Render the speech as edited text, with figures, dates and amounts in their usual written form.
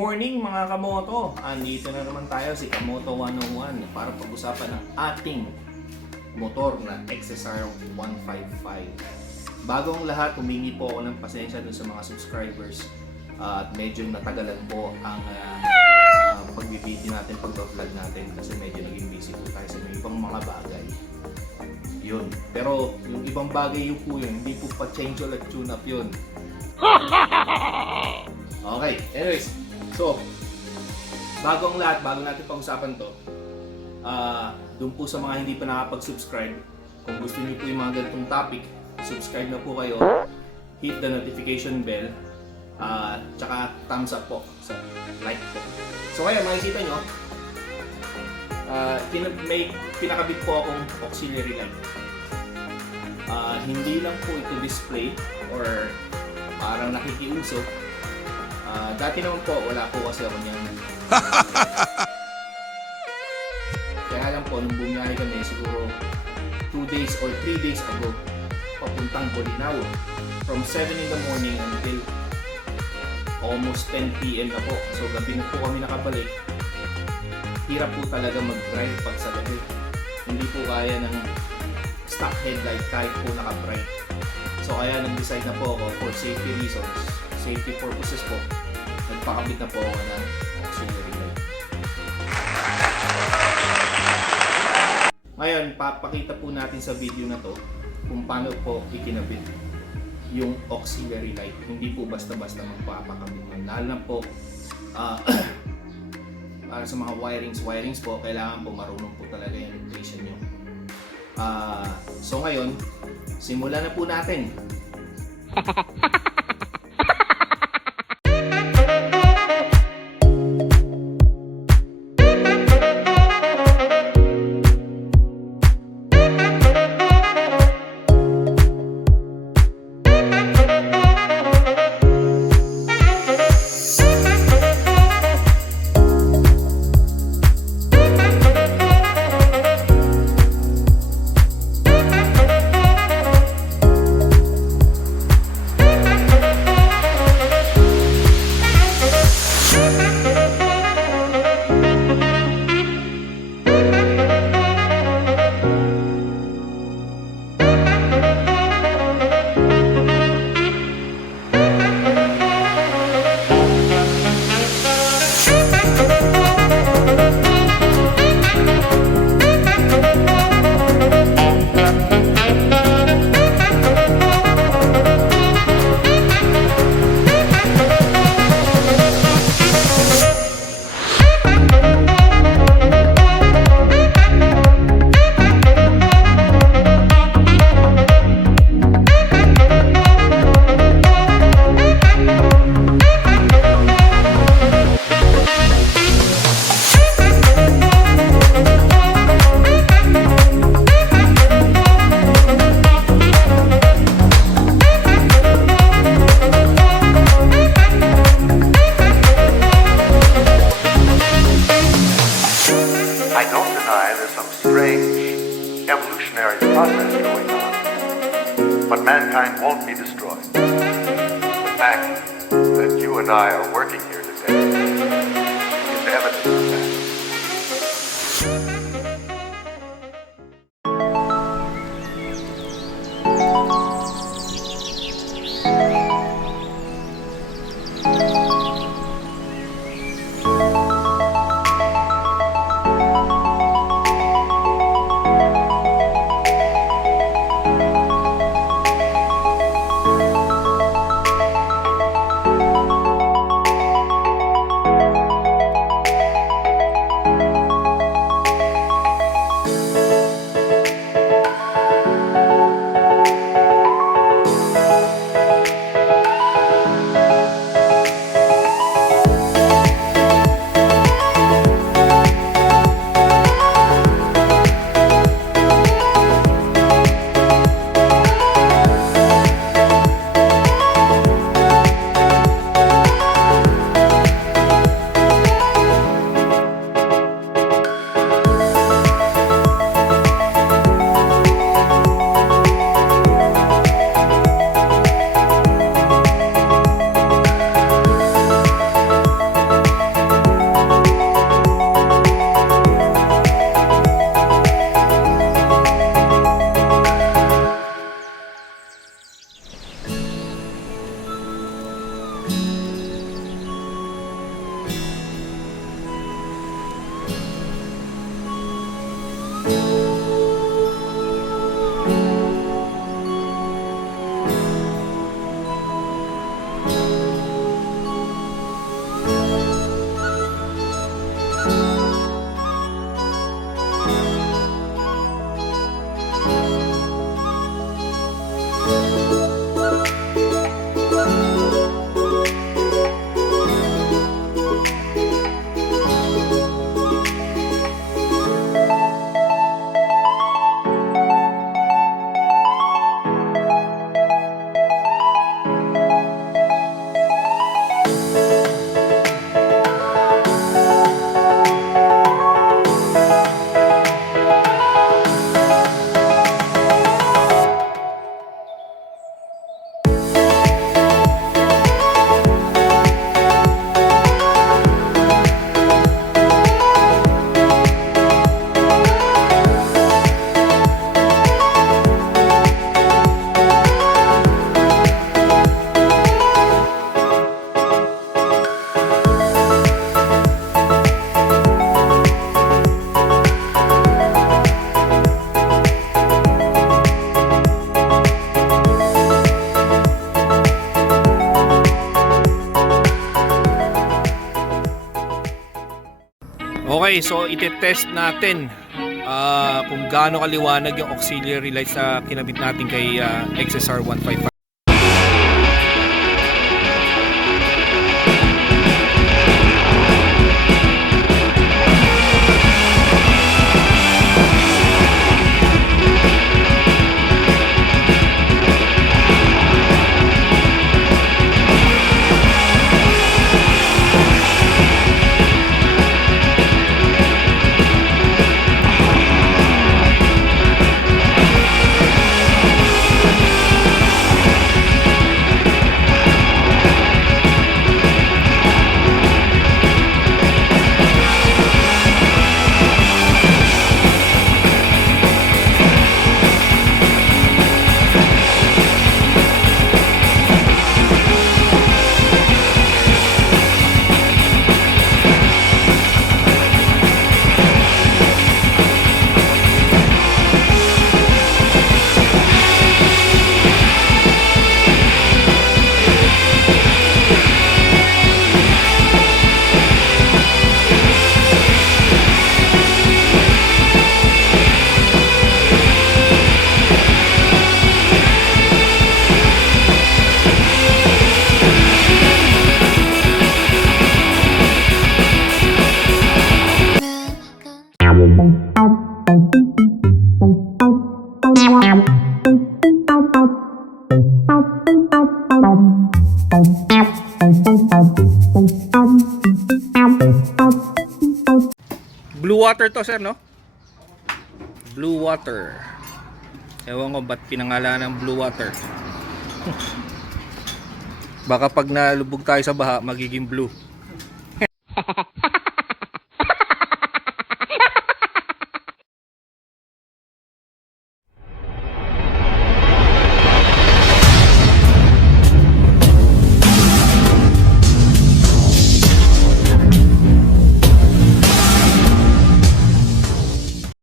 morning mga kamoto! Andito na naman tayo si Kamoto 101 para pag-usapan ng ating motor na XSR155. Bagong lahat, humingi po ako ng pasensya dun sa mga subscribers at medyo natagalan po ang pagbibigyan natin, pag-vlog natin kasi medyo naging busy po tayo sa ibang mga bagay. Yun. Pero yung ibang bagay yun po yun, hindi po pa-change or tune up yun. Okay, anyways, so bagong lahat, bago natin pag-usapan to, dun po sa mga hindi pa nakapag-subscribe, kung gusto niyo po yung mga ganitong topic, subscribe na po kayo, hit the notification bell, tsaka thumbs up po, so like po. So kaya makikita nyo, may pinakabit po akong auxiliary light. Hindi lang po ito display or parang nakikiusok. Dati naman po, wala po kasi ako niyan. Kaya lang po, nung bumiyahe kami siguro 2 days or 3 days ago, papuntang Bolinao. From 7 in the morning until almost 10 PM na po. So gabi na po kami nakabalik. Hirap po talaga mag-drive pag sa gabi. Hindi po kaya ng stock headlight kahit po naka-bright. So kaya nag-decide na po ako for safety reasons, safety purposes po, nagpakabit na po ako ng auxiliary light. Ngayon, papakita po natin sa video na to kung paano po ikinabit yung auxiliary light. Hindi po basta-basta magpapakabit. Lalo na po para sa mga wirings po, kailangan po marunong po talaga yung operation nyo. So ngayon, simulan na po natin. I don't deny there's some strange evolutionary process going on, but mankind won't be destroyed. The fact that you and I are working here today is evidence of that. Okay, so itetest natin kung gaano kaliwanag yung auxiliary lights na kinabit natin kay XSR155. Blue water to, sir, no? Blue water. Ewan ko ba't pinangalan ng blue water. Baka pag nalubog tayo sa baha, magiging blue.